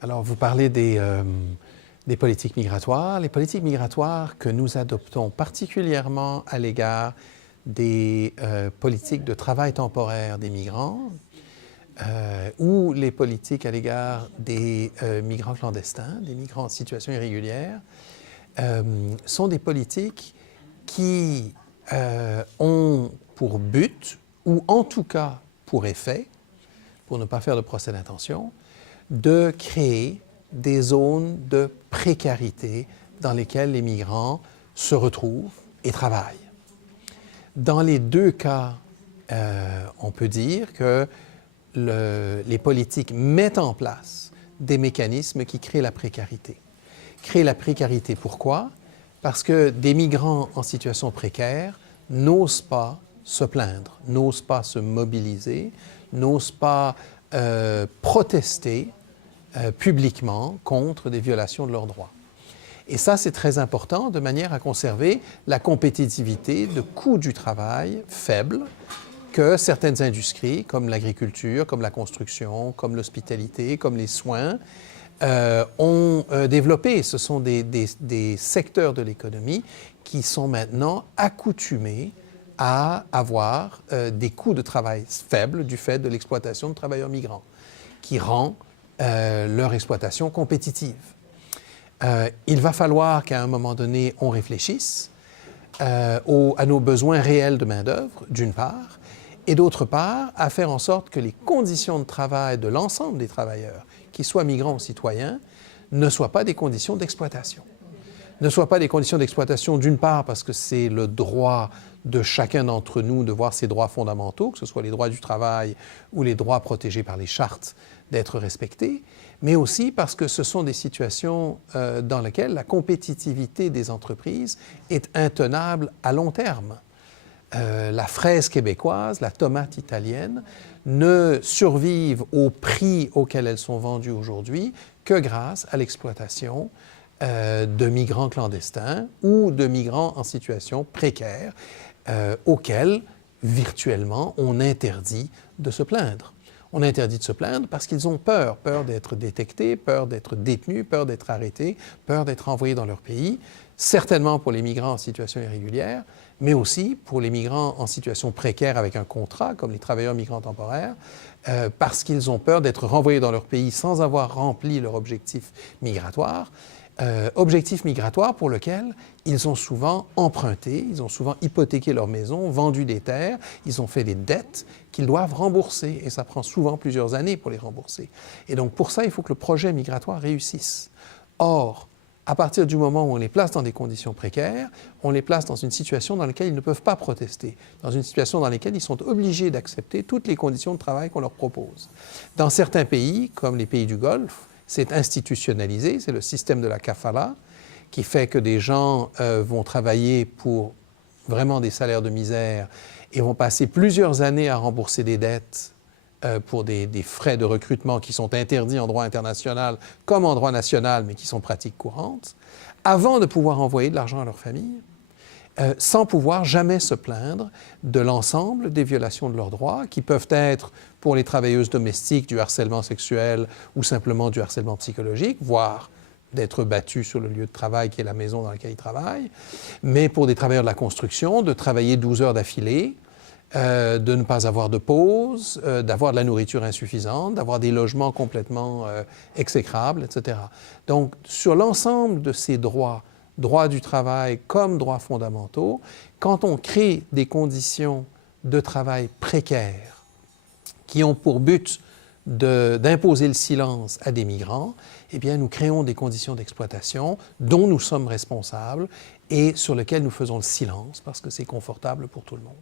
Alors, vous parlez des politiques migratoires. Les politiques migratoires que nous adoptons particulièrement à l'égard des politiques de travail temporaire des migrants ou les politiques à l'égard des migrants clandestins, des migrants en situation irrégulière, sont des politiques qui ont pour but, ou en tout cas pour effet, pour ne pas faire de procès d'intention, de créer des zones de précarité dans lesquelles les migrants se retrouvent et travaillent. Dans les deux cas, on peut dire que les politiques mettent en place des mécanismes qui créent la précarité. Créer la précarité, pourquoi? Parce que des migrants en situation précaire n'osent pas se plaindre, n'osent pas se mobiliser, n'osent pas protester publiquement contre des violations de leurs droits. Et ça, c'est très important de manière à conserver la compétitivité de coûts du travail faible que certaines industries, comme l'agriculture, comme la construction, comme l'hospitalité, comme les soins, ont développé. Ce sont des secteurs de l'économie qui sont maintenant accoutumés à avoir des coûts de travail faibles du fait de l'exploitation de travailleurs migrants, qui rend leur exploitation compétitive. Il va falloir qu'à un moment donné, on réfléchisse à nos besoins réels de main-d'œuvre, d'une part, et d'autre part, à faire en sorte que les conditions de travail de l'ensemble des travailleurs, qu'ils soient migrants ou citoyens, ne soient pas des conditions d'exploitation. Ne soient pas des conditions d'exploitation, d'une part, parce que c'est le droit de chacun d'entre nous de voir ses droits fondamentaux, que ce soit les droits du travail ou les droits protégés par les chartes, d'être respectés, mais aussi parce que ce sont des situations dans lesquelles la compétitivité des entreprises est intenable à long terme. La fraise québécoise, la tomate italienne ne survivent au prix auquel elles sont vendues aujourd'hui que grâce à l'exploitation de migrants clandestins ou de migrants en situation précaire auxquels, virtuellement, on interdit de se plaindre. On interdit de se plaindre parce qu'ils ont peur, peur d'être détectés, peur d'être détenus, peur d'être arrêtés, peur d'être envoyés dans leur pays, certainement pour les migrants en situation irrégulière, mais aussi pour les migrants en situation précaire avec un contrat, comme les travailleurs migrants temporaires, parce qu'ils ont peur d'être renvoyés dans leur pays sans avoir rempli leur objectif migratoire. Objectif migratoire pour lequel ils ont souvent emprunté, ils ont souvent hypothéqué leur maison, vendu des terres, ils ont fait des dettes qu'ils doivent rembourser et ça prend souvent plusieurs années pour les rembourser. Et donc pour ça, il faut que le projet migratoire réussisse. Or, à partir du moment où on les place dans des conditions précaires, on les place dans une situation dans laquelle ils ne peuvent pas protester, dans une situation dans laquelle ils sont obligés d'accepter toutes les conditions de travail qu'on leur propose. Dans certains pays, comme les pays du Golfe, c'est institutionnalisé, c'est le système de la kafala qui fait que des gens vont travailler pour vraiment des salaires de misère et vont passer plusieurs années à rembourser des dettes pour des frais de recrutement qui sont interdits en droit international comme en droit national, mais qui sont pratiques courantes, avant de pouvoir envoyer de l'argent à leur famille, sans pouvoir jamais se plaindre de l'ensemble des violations de leurs droits, qui peuvent être, pour les travailleuses domestiques, du harcèlement sexuel ou simplement du harcèlement psychologique, voire d'être battus sur le lieu de travail qui est la maison dans laquelle ils travaillent, mais pour des travailleurs de la construction, de travailler 12 heures d'affilée, de ne pas avoir de pause, d'avoir de la nourriture insuffisante, d'avoir des logements complètement exécrables, etc. Donc, sur l'ensemble de ces droits du travail comme droits fondamentaux, quand on crée des conditions de travail précaires qui ont pour but d'imposer le silence à des migrants, eh bien, nous créons des conditions d'exploitation dont nous sommes responsables et sur lesquelles nous faisons le silence parce que c'est confortable pour tout le monde.